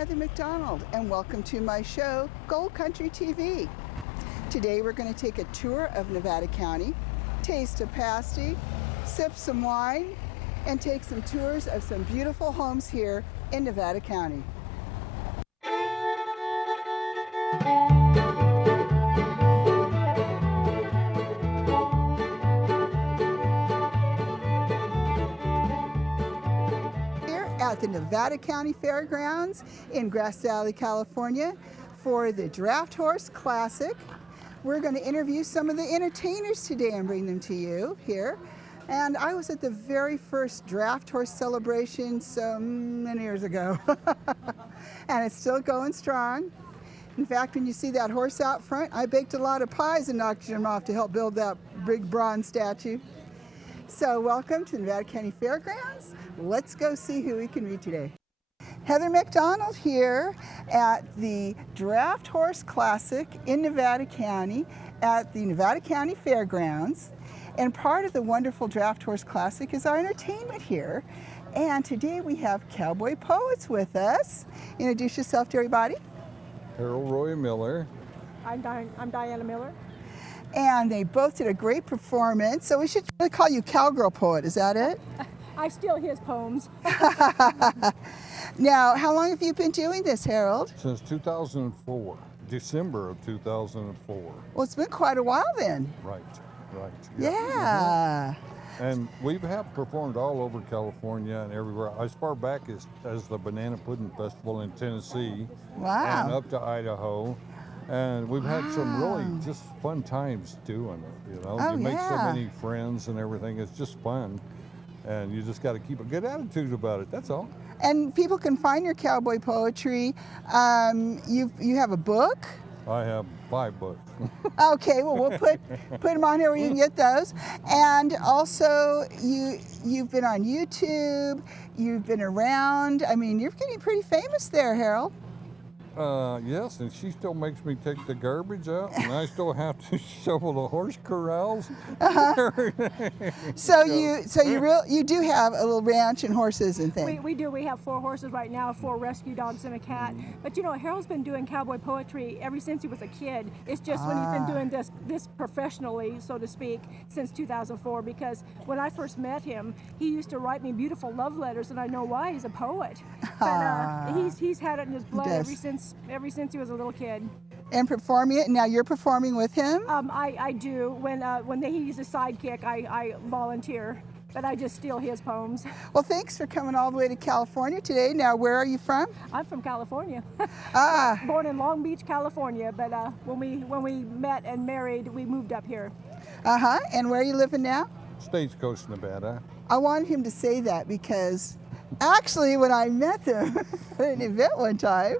Heather McDonald, and welcome to my show, Gold Country TV. Today we're going to take a tour of Nevada County, taste a pasty, sip some wine, and take some tours of some beautiful homes here in Nevada County. At the Nevada County Fairgrounds in Grass Valley, California for the Draft Horse Classic. We're going to interview some of the entertainers today and bring them to you here. And I was at the very first Draft Horse celebration so many years ago. And it's still going strong. In fact, when you see that horse out front, I baked a lot of pies and knocked them off to help build that big bronze statue. So welcome to the Nevada County Fairgrounds. Let's go see who we can meet today. Heather McDonald here at the Draft Horse Classic in Nevada County at the Nevada County Fairgrounds. And part of the wonderful Draft Horse Classic is our entertainment here. And today we have Cowboy Poets with us. Introduce yourself to everybody. Harold Roy Miller. I'm Diana Miller. And they both did a great performance. So we should really call you Cowgirl Poet, is that it? I steal his poems. Now, how long have you been doing this, Harold? Since 2004, December of 2004. Well, it's been quite a while then. Right. Yeah. And we have performed all over California and everywhere, as far back as the Banana Pudding Festival in Tennessee. Wow. And up to Idaho. And we've had some really just fun times doing it, you know. Oh, you make so yeah. many friends and everything. It's just fun. And you just got to keep a good attitude about it, that's all. And people can find your cowboy poetry. You have a book? I have 5 books. Okay, well we'll put them on here where you can get those. And also you've been on YouTube, you've been around. I mean, you're getting pretty famous there, Harold. Yes, and she still makes me take the garbage out, and I still have to shovel the horse corrals. So you do have a little ranch and horses and things. We do. We have 4 horses right now, 4 rescue dogs and a cat. But you know, Harold's been doing cowboy poetry ever since he was a kid. It's just when he's been doing this professionally, so to speak, since 2004. Because when I first met him, he used to write me beautiful love letters, and I know why. He's a poet. But he's had it in his blood ever since he was a little kid. And performing it. Now you're performing with him? I do. When he's a sidekick, I volunteer, but I just steal his poems. Well, thanks for coming all the way to California today. Now, where are you from? I'm from California. Born in Long Beach, California, but when we met and married, we moved up here. And where are you living now? Stagecoach, Nevada. I wanted him to say that because actually when I met them at an event one time,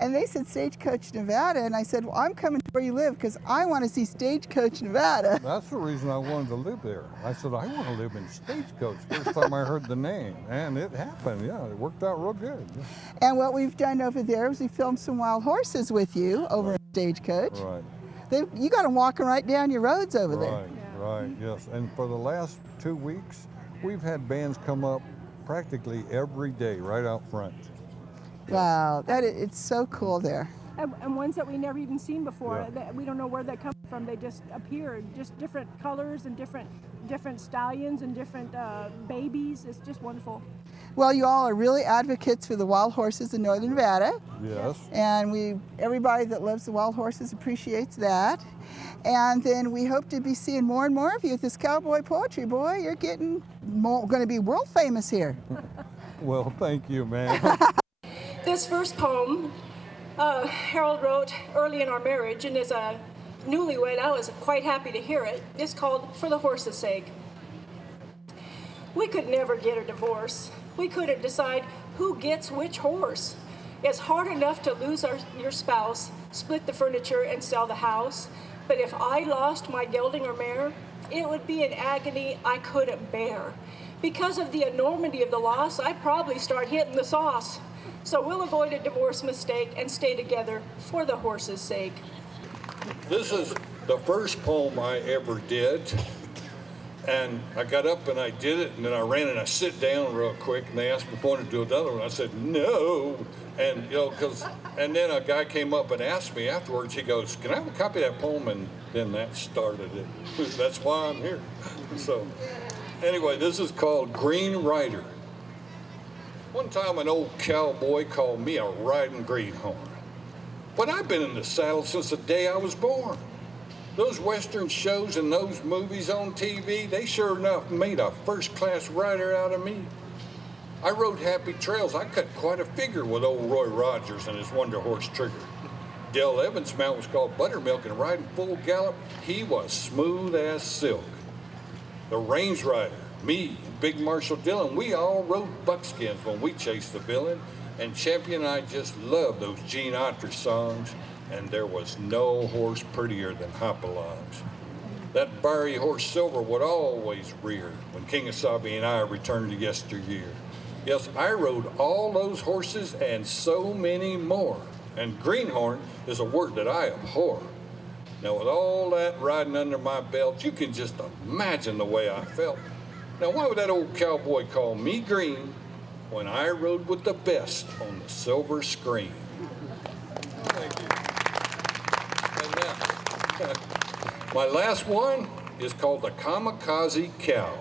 and they said Stagecoach, Nevada, and I said, well, I'm coming to where you live because I want to see Stagecoach, Nevada. That's the reason I wanted to live there. I said, I want to live in Stagecoach. First time I heard the name, and it happened. Yeah, it worked out real good. Yeah. And what we've done over there is we filmed some wild horses with you over in Stagecoach. Right. You got them walking right down your roads over there. Right, yes. And for the last 2 weeks, we've had bands come up practically every day right out front. Wow, it's so cool there. And ones that we never even seen before. That we don't know where they come from. They just appeared, just different colors and different stallions and different babies. It's just wonderful. Well, you all are really advocates for the wild horses in Northern Nevada. Yes. And everybody that loves the wild horses appreciates that. And then we hope to be seeing more and more of you with this cowboy poetry. Boy, you're going to be world famous here. Well, thank you, man. This first poem, Harold wrote early in our marriage, and as a newlywed, I was quite happy to hear it. It's called For the Horse's Sake. We could never get a divorce. We couldn't decide who gets which horse. It's hard enough to lose your spouse, split the furniture, and sell the house. But if I lost my gelding or mare, it would be an agony I couldn't bear. Because of the enormity of the loss, I'd probably start hitting the sauce. So we'll avoid a divorce mistake and stay together for the horse's sake. This is the first poem I ever did. And I got up and I did it, and then I ran and I sit down real quick, and they asked me if I wanted to do another one. I said, no. And, and then a guy came up and asked me afterwards, he goes, can I have a copy of that poem? And then that started it. That's why I'm here. So, anyway, this is called Green Rider. One time an old cowboy called me a riding greenhorn. But I've been in the saddle since the day I was born. Those Western shows and those movies on TV, they sure enough made a first-class rider out of me. I rode happy trails. I cut quite a figure with old Roy Rogers and his Wonder Horse Trigger. Dale Evans' mount was called Buttermilk, and riding full gallop, he was smooth as silk. The Range Rider, me, and Big Marshall Dillon, we all rode buckskins when we chased the villain, and Champion and I just loved those Gene Autry songs. And there was no horse prettier than Hopalong's. That fiery horse Silver would always rear when King Asabi and I returned to yesteryear. Yes, I rode all those horses and so many more. And greenhorn is a word that I abhor. Now with all that riding under my belt, you can just imagine the way I felt. Now why would that old cowboy call me green when I rode with the best on the silver screen? Thank you. My last one is called the Kamikaze Cow.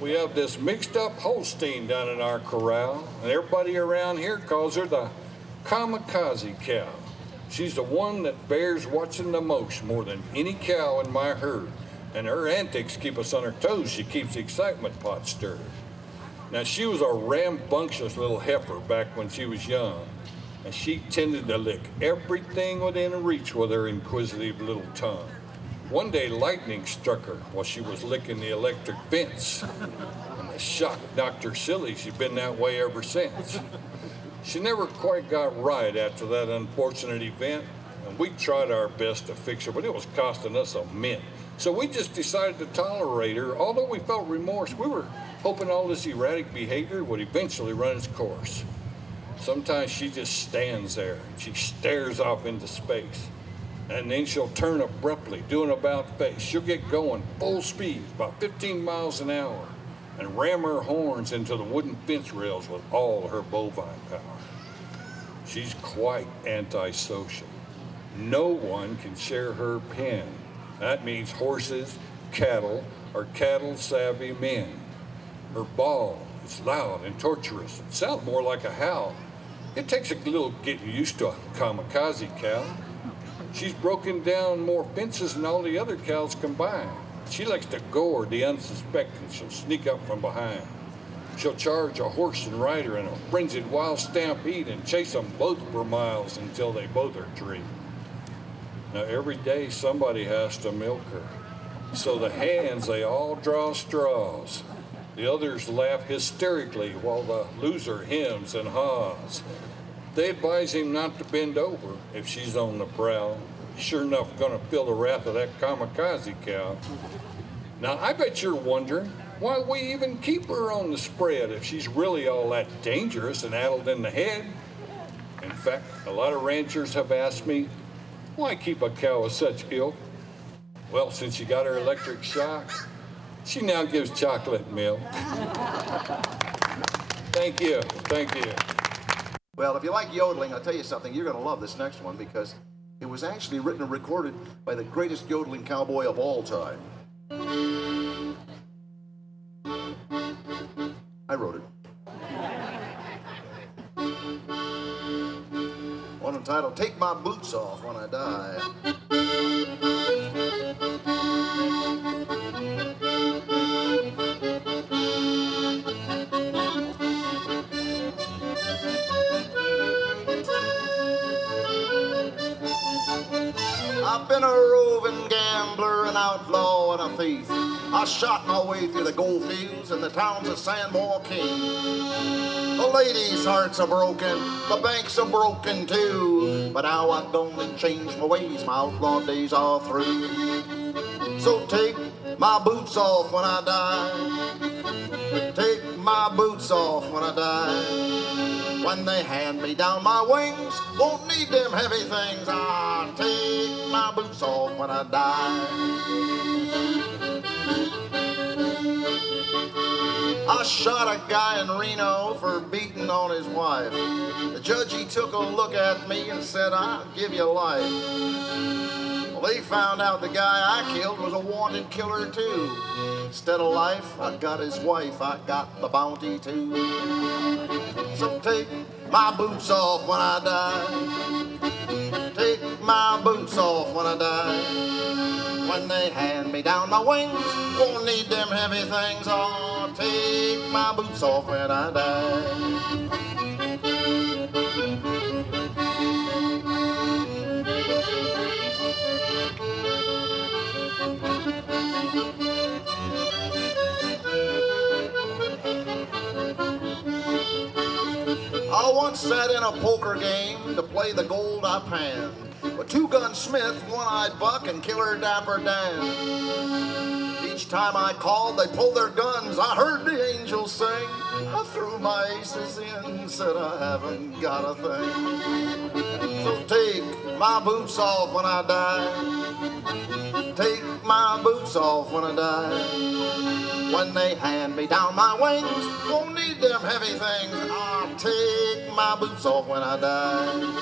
We have this mixed up Holstein down in our corral, and everybody around here calls her the Kamikaze Cow. She's the one that bears watching the most, more than any cow in my herd, and her antics keep us on her toes. She keeps the excitement pot stirred. Now, she was a rambunctious little heifer back when she was young, and she tended to lick everything within reach with her inquisitive little tongue. One day, lightning struck her while she was licking the electric fence, and the shock knocked her silly. She's been that way ever since. She never quite got right after that unfortunate event, and we tried our best to fix her, but it was costing us a mint. So we just decided to tolerate her. Although we felt remorse, we were hoping all this erratic behavior would eventually run its course. Sometimes she just stands there and she stares off into space. And then she'll turn abruptly, do an about face. She'll get going full speed, about 15 miles an hour, and ram her horns into the wooden fence rails with all her bovine power. She's quite antisocial. No one can share her pen. That means horses, cattle, or cattle-savvy men. Her bawl is loud and torturous. It sounds more like a howl. It takes a little getting used to a kamikaze cow. She's broken down more fences than all the other cows combined. She likes to gore the unsuspecting. She'll sneak up from behind. She'll charge a horse and rider in a frenzied wild stampede and chase them both for miles until they both are treed. Now every day somebody has to milk her. So the hands, they all draw straws. The others laugh hysterically while the loser hems and haws. They advise him not to bend over if she's on the prowl. Sure enough, gonna feel the wrath of that kamikaze cow. Now, I bet you're wondering why we even keep her on the spread if she's really all that dangerous and addled in the head. In fact, a lot of ranchers have asked me, why keep a cow of such ilk? Well, since she got her electric shock, she now gives chocolate milk. Thank you, thank you. Well, if you like yodeling, I'll tell you something. You're going to love this next one because it was actually written and recorded by the greatest yodeling cowboy of all time. I wrote it. One entitled, Take My Boots Off When I Die. I've been a roving gambler, an outlaw, and a thief. I shot my way through the gold fields and the towns of San Joaquin. The ladies' hearts are broken, the banks are broken too. But now I've gonna change my ways, my outlaw days are through. So take my boots off when I die. Take my boots off when I die. When they hand me down my wings, won't need them heavy things. I'll take my boots off when I die. I shot a guy in Reno for beating on his wife. The judge, he took a look at me and said, I'll give you life. Well, they found out the guy I killed was a wanted killer too. Instead of life, I got his wife, I got the bounty too. So take my boots off when I die. Take my boots off when I die. When they hand me down my wings, won't need them heavy things. I'll take my boots off when I die. I once sat in a poker game to play the gold I panned with two gunsmith, one-eyed Buck and Killer Dapper Dan. Each time I called, they pulled their guns. I heard the angels sing. I threw my aces in, said I haven't got a thing. So take my boots off when I die. Take my boots off when I die. When they hand me down my wings, won't need them heavy things. I'll take my boots off when I die.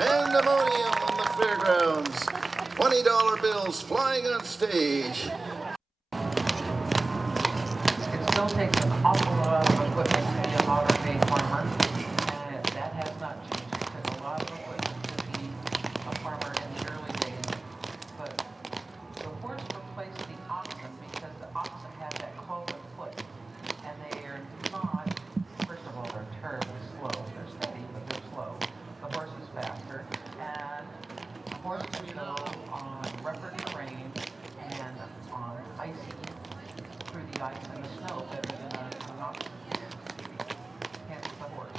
Pandemonium on the fairgrounds. $20 bills flying on stage. It still takes an awful lot of equipment to be a modern-day farmer, and that has not changed. It took a lot of equipment to be a farmer in the early days. But the horse replaced the oxen because the oxen have that cloven foot, and they are not, first of all, they're terribly slow. They're steady, but they're slow. The horse is faster, and the horse can go on rougher terrain and on icy, through the ice and the snow better than an oxen. Can't beat the horse.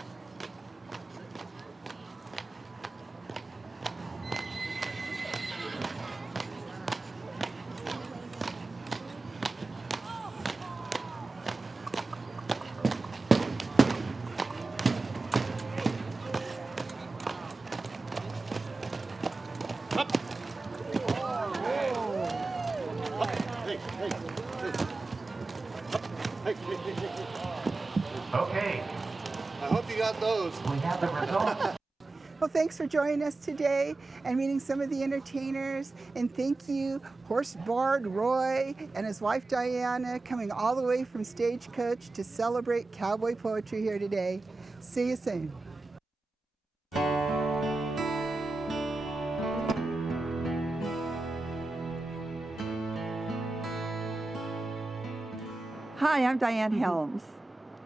Okay, I hope you got those. we have the results. Well, thanks for joining us today and meeting some of the entertainers. And thank you, Horse Bard Roy and his wife Diana, coming all the way from Stagecoach to celebrate cowboy poetry here today. See you soon. Hi, I'm Diane Helms,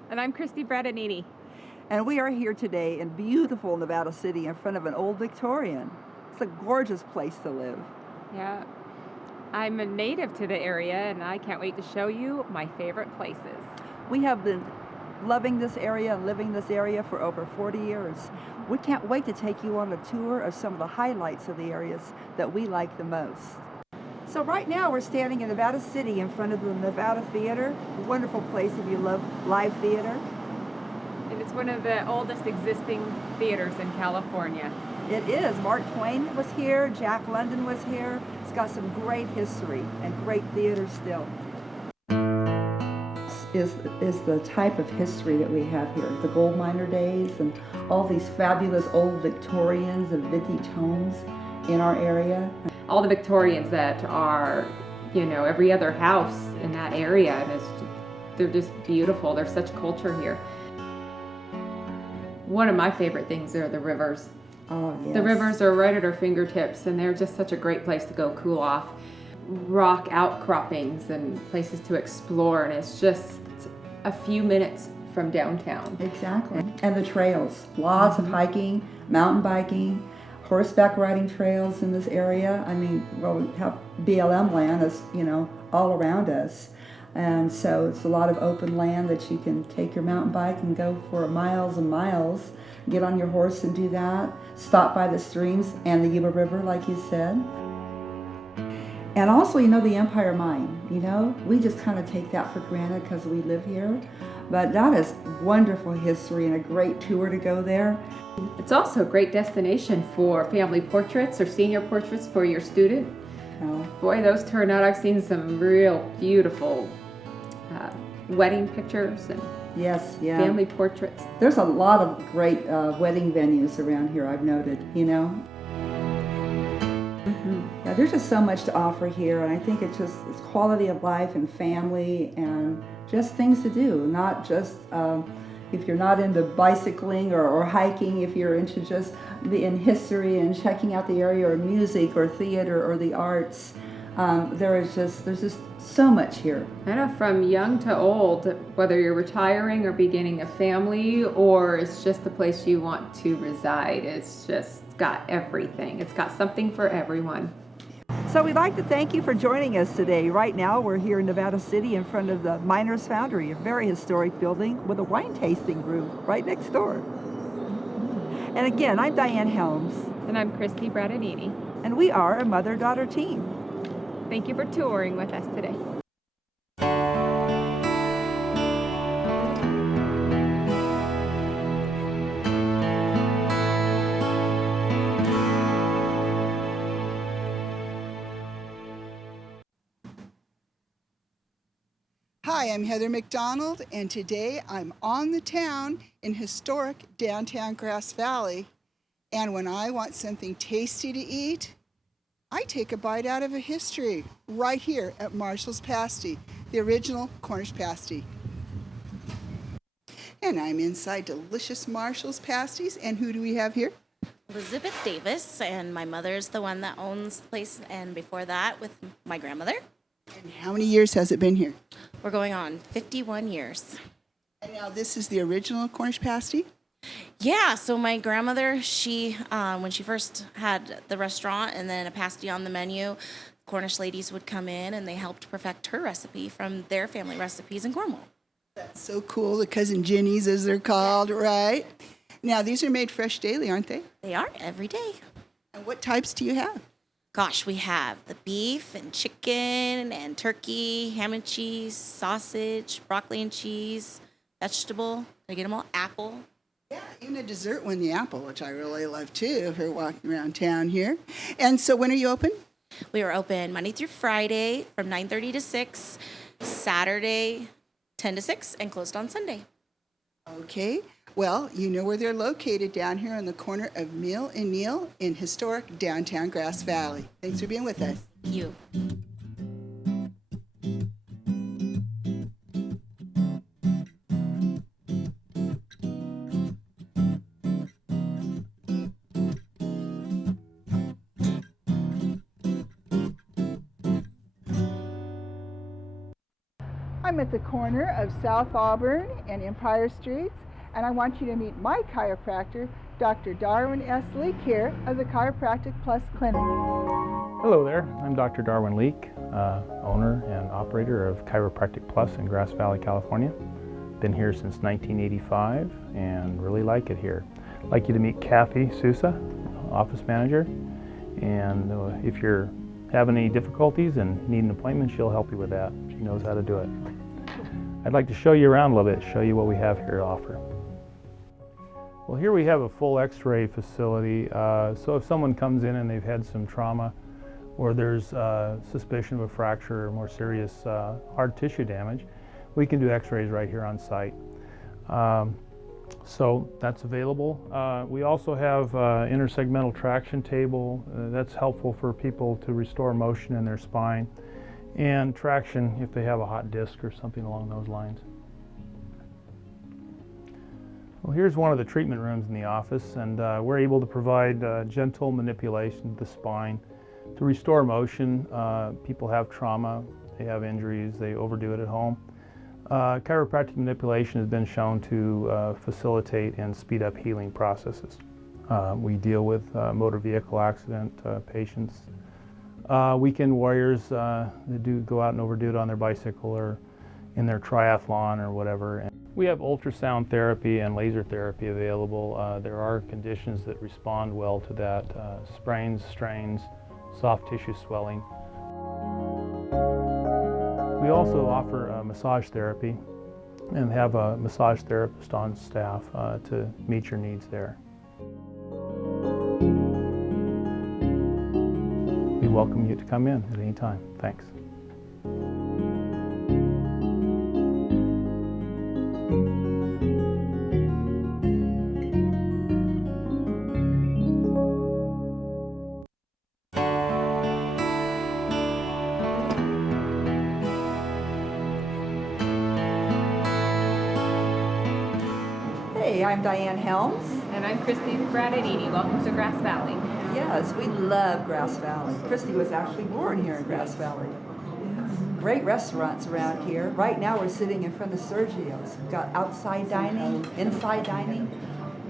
And I'm Christy Bradanini. and we are here today in beautiful Nevada City in front of an old Victorian. It's a gorgeous place to live. Yeah, I'm a native to the area and I can't wait to show you my favorite places. We have been loving this area and living this area for over 40 years. We can't wait to take you on a tour of some of the highlights of the areas that we like the most. So right now we're standing in Nevada City in front of the Nevada Theater, a wonderful place if you love live theater. And it's one of the oldest existing theaters in California. It is. Mark Twain was here, Jack London was here. It's got some great history and great theater still. Is the type of history that we have here. The gold miner days and all these fabulous old Victorians and vintage homes in our area. All the Victorians that are, you know, every other house in that area, and they're just beautiful. There's such culture here. One of my favorite things are the rivers. Oh, yes. The rivers are right at our fingertips, and they're just such a great place to go cool off. Rock outcroppings and places to explore, and it's just a few minutes from downtown. Exactly. And the trails. Lots of hiking, mountain biking, horseback riding trails in this area. I mean, well, we have BLM land, as you know, all around us. And so it's a lot of open land that you can take your mountain bike and go for miles and miles, get on your horse and do that, stop by the streams and the Yuba River, like you said. And also, you know, the Empire Mine, you know, we just kind of take that for granted because we live here. But that is wonderful history and a great tour to go there. It's also a great destination for family portraits or senior portraits for your student. Oh. Boy, those turn out. I've seen some real beautiful wedding pictures and Yes, yeah. family portraits. There's a lot of great wedding venues around here, I've noted, you know. Yeah, there's just so much to offer here, and I think it's quality of life and family and just things to do, not just if you're not into bicycling or hiking, if you're into just in history and checking out the area or music or theater or the arts. There's just so much here. I know, from young to old, whether you're retiring or beginning a family or it's just the place you want to reside, it's just got everything. It's got something for everyone. So we'd like to thank you for joining us today. Right now we're here in Nevada City in front of the Miners Foundry, a very historic building with a wine tasting room right next door. And again, I'm Diane Helms. And I'm Christy Bradinini. And we are a mother-daughter team. Thank you for touring with us today. Hi, I'm Heather McDonald, and today I'm on the town in historic downtown Grass Valley. And when I want something tasty to eat, I take a bite out of a history right here at Marshall's Pasty, the original Cornish pasty. And I'm inside delicious Marshall's Pasties, and who do we have here? Elizabeth Davis, and my mother's the one that owns the place, and before that with my grandmother. And how many years has it been here? We're going on 51 years. And now this is the original Cornish pasty? Yeah, so my grandmother, she, when she first had the restaurant and then a pasty on the menu, Cornish ladies would come in and they helped perfect her recipe from their family recipes in Cornwall. That's so cool, the Cousin Ginnies as they're called, right? Now these are made fresh daily, aren't they? They are, every day. And what types do you have? Gosh, we have the beef and chicken and turkey, ham and cheese, sausage, broccoli and cheese, vegetable. Did I get them all? Apple. Yeah, even a dessert one, the apple, which I really love too if you're walking around town here. And so when are you open? We are open Monday through Friday from 9:30 to 6, Saturday 10 to 6, and closed on Sunday. Okay. Well, you know where they're located down here on the corner of Mill and Neal in historic downtown Grass Valley. Thanks for being with us. Thank you. I'm at the corner of South Auburn and Empire Streets, and I want you to meet my chiropractor, Dr. Darwin S. Leak here of the Chiropractic Plus Clinic. Hello there, I'm Dr. Darwin Leak, owner and operator of Chiropractic Plus in Grass Valley, California. Been here since 1985 and really like it here. I'd like you to meet Kathy Sousa, office manager, and if you're having any difficulties and need an appointment, she'll help you with that. She knows how to do it. I'd like to show you around a little bit, show you what we have here to offer. Well, here we have a full x-ray facility, so if someone comes in and they've had some trauma or there's suspicion of a fracture or more serious hard tissue damage, we can do x-rays right here on site. So that's available. We also have intersegmental traction table. That's helpful for people to restore motion in their spine, and traction if they have a hot disc or something along those lines. Well, here's one of the treatment rooms in the office, and we're able to provide gentle manipulation of the spine to restore motion. People have trauma, they have injuries, they overdo it at home. Chiropractic manipulation has been shown to facilitate and speed up healing processes. We deal with motor vehicle accident patients, weekend warriors that do go out and overdo it on their bicycle or in their triathlon or whatever. And we have ultrasound therapy and laser therapy available. There are conditions that respond well to that, sprains, strains, soft tissue swelling. We also offer massage therapy and have a massage therapist on staff to meet your needs there. We welcome you to come in at any time. Thanks. Hey, I'm Diane Helms. And I'm Christy Bradadini. Welcome to Grass Valley. Yes, we love Grass Valley. Christy was actually born here in Grass Valley. Great restaurants around here. Right now we're sitting in front of Sergio's. We've got outside dining, inside dining,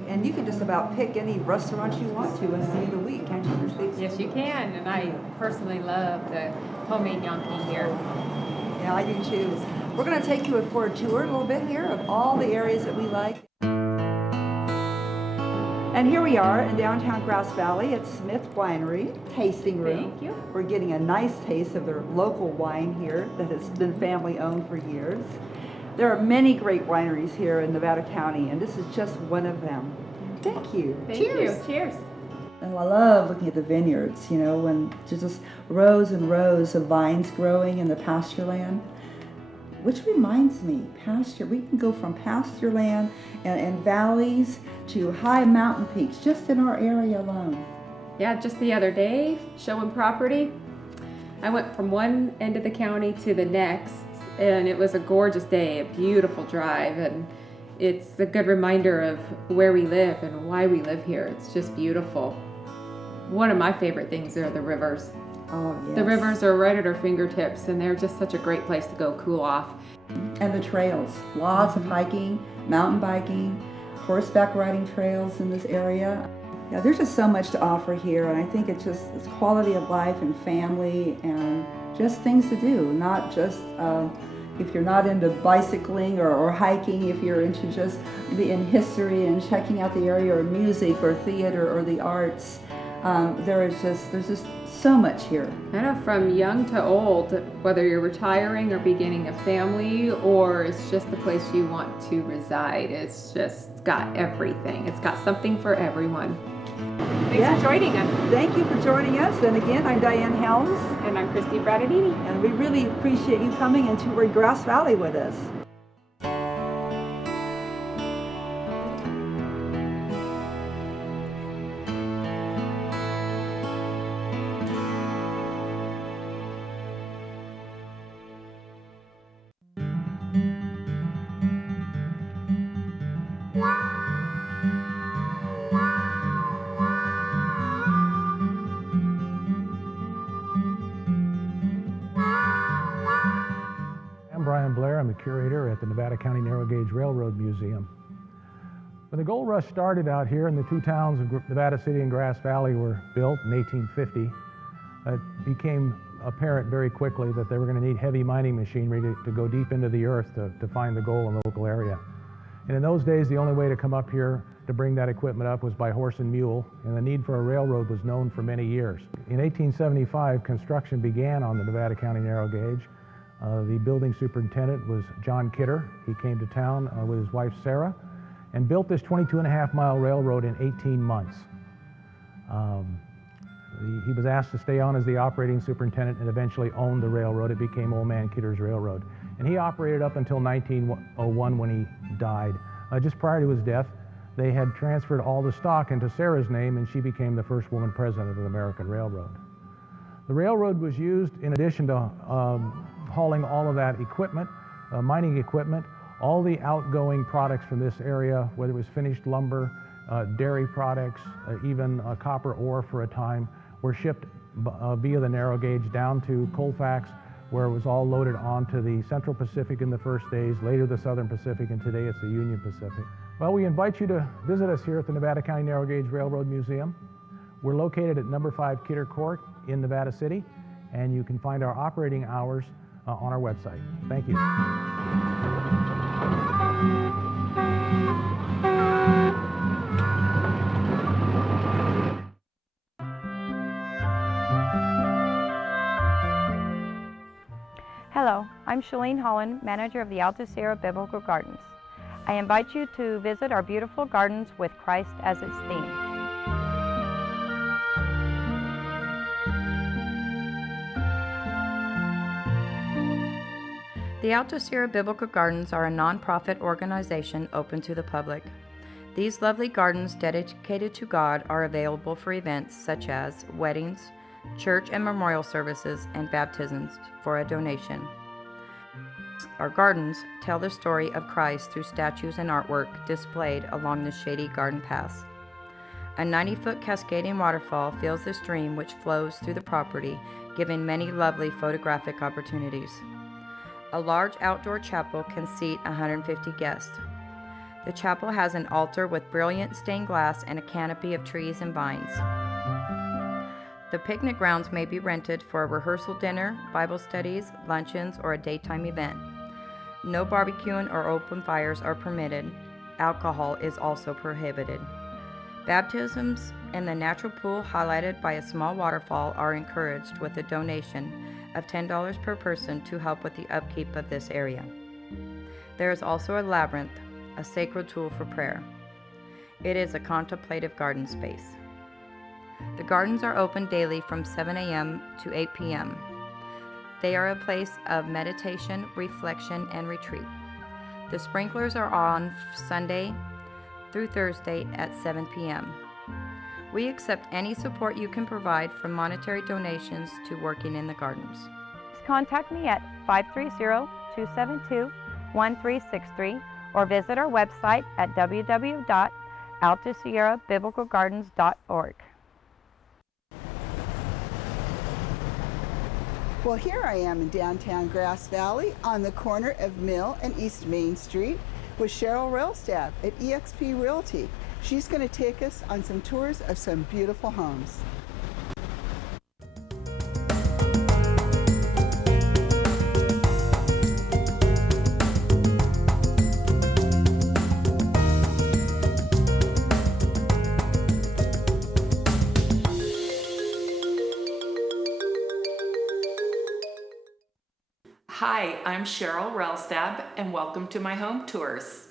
and you can just about pick any restaurant you want to and see the week, can't you, Christy? Yes, you can. And I personally love the homemade Yankee here. Yeah, I do too. We're going to take you for a tour a little bit here of all the areas that we like. And here we are in downtown Grass Valley at Smith Winery, tasting room. Thank you. We're getting a nice taste of their local wine here that has been family owned for years. There are many great wineries here in Nevada County, and this is just one of them. Thank you. Thank Cheers. you. Cheers. And I love looking at the vineyards, you know, when there's just rows and rows of vines growing in the pasture land. Which reminds me, pasture, we can go from pasture land and valleys to high mountain peaks just in our area alone. Yeah, just the other day, showing property, I went from one end of the county to the next, and it was a gorgeous day, a beautiful drive, and it's a good reminder of where we live and why we live here. It's just beautiful. One of my favorite things are the rivers. Oh, yes. The rivers are right at our fingertips, and they're just such a great place to go cool off. And the trails, lots of hiking, mountain biking, horseback riding trails in this area. Yeah, there's just so much to offer here, and I think it's quality of life and family and just things to do, not just if you're not into bicycling or hiking, if you're into just in history and checking out the area or music or theater or the arts. There's just so much here. I know, from young to old, whether you're retiring or beginning a family, or it's just the place you want to reside, it's just got everything. It's got something for everyone. Thanks for joining us. Thank you for joining us. And again, I'm Diane Helms. And I'm Christy Bradadini. And we really appreciate you coming and touring Grass Valley with us. I'm the curator at the Nevada County Narrow Gauge Railroad Museum. When the gold rush started out here and the two towns of Nevada City and Grass Valley were built in 1850, it became apparent very quickly that they were going to need heavy mining machinery to go deep into the earth to find the gold in the local area. And in those days, the only way to come up here to bring that equipment up was by horse and mule, and the need for a railroad was known for many years. In 1875, construction began on the Nevada County Narrow Gauge. The building superintendent was John Kidder. He came to town with his wife Sarah, and built this 22.5-mile railroad in 18 months. He was asked to stay on as the operating superintendent and eventually owned the railroad. It became Old Man Kidder's Railroad. And he operated up until 1901 when he died. Just prior to his death, they had transferred all the stock into Sarah's name, and she became the first woman president of the American Railroad. The railroad was used, in addition to hauling all of that equipment, mining equipment, all the outgoing products from this area, whether it was finished lumber, dairy products, even copper ore for a time, were shipped via the narrow gauge down to Colfax, where it was all loaded onto the Central Pacific in the first days, later the Southern Pacific, and today it's the Union Pacific. Well, we invite you to visit us here at the Nevada County Narrow Gauge Railroad Museum. We're located at number 5 Kidder Court in Nevada City, and you can find our operating hours on our website. Thank you. Hello, I'm Shalene Holland, manager of the Alta Sierra Biblical Gardens. I invite you to visit our beautiful gardens with Christ as its theme. The Alta Sierra Biblical Gardens are a non-profit organization open to the public. These lovely gardens dedicated to God are available for events such as weddings, church and memorial services, and baptisms for a donation. Our gardens tell the story of Christ through statues and artwork displayed along the shady garden paths. A 90-foot cascading waterfall fills the stream which flows through the property, giving many lovely photographic opportunities. A large outdoor chapel can seat 150 guests. The chapel has an altar with brilliant stained glass and a canopy of trees and vines. The picnic grounds may be rented for a rehearsal dinner, Bible studies, luncheons, or a daytime event. No barbecuing or open fires are permitted. Alcohol is also prohibited. Baptisms in the natural pool, highlighted by a small waterfall, are encouraged with a donation of $10 per person to help with the upkeep of this area. There is also a labyrinth, a sacred tool for prayer. It is a contemplative garden space. The gardens are open daily from 7 a.m. to 8 p.m. They are a place of meditation, reflection, and retreat. The sprinklers are on Sunday through Thursday at 7 p.m. We accept any support you can provide, from monetary donations to working in the gardens. Contact me at 530-272-1363 or visit our website at www.altasierrabiblicalgardens.org. Well, here I am in downtown Grass Valley on the corner of Mill and East Main Street with Cheryl Railstab at eXp Realty. She's going to take us on some tours of some beautiful homes. Hi, I'm Cheryl Railstab, and welcome to my home tours.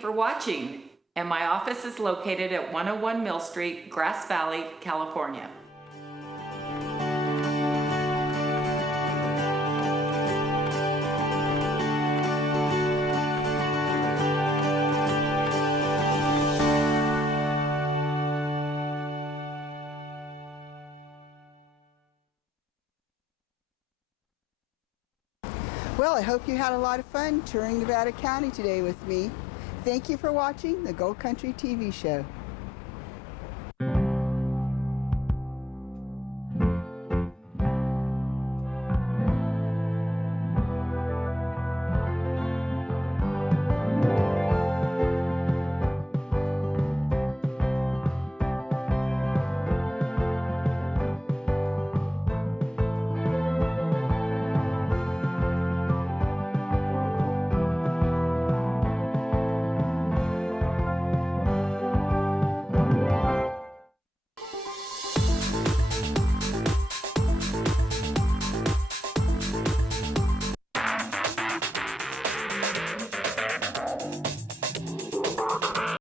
for watching, and my office is located at 101 Mill Street, Grass Valley, California. Well, I hope you had a lot of fun touring Nevada County today with me. Thank you for watching the Gold Country TV show.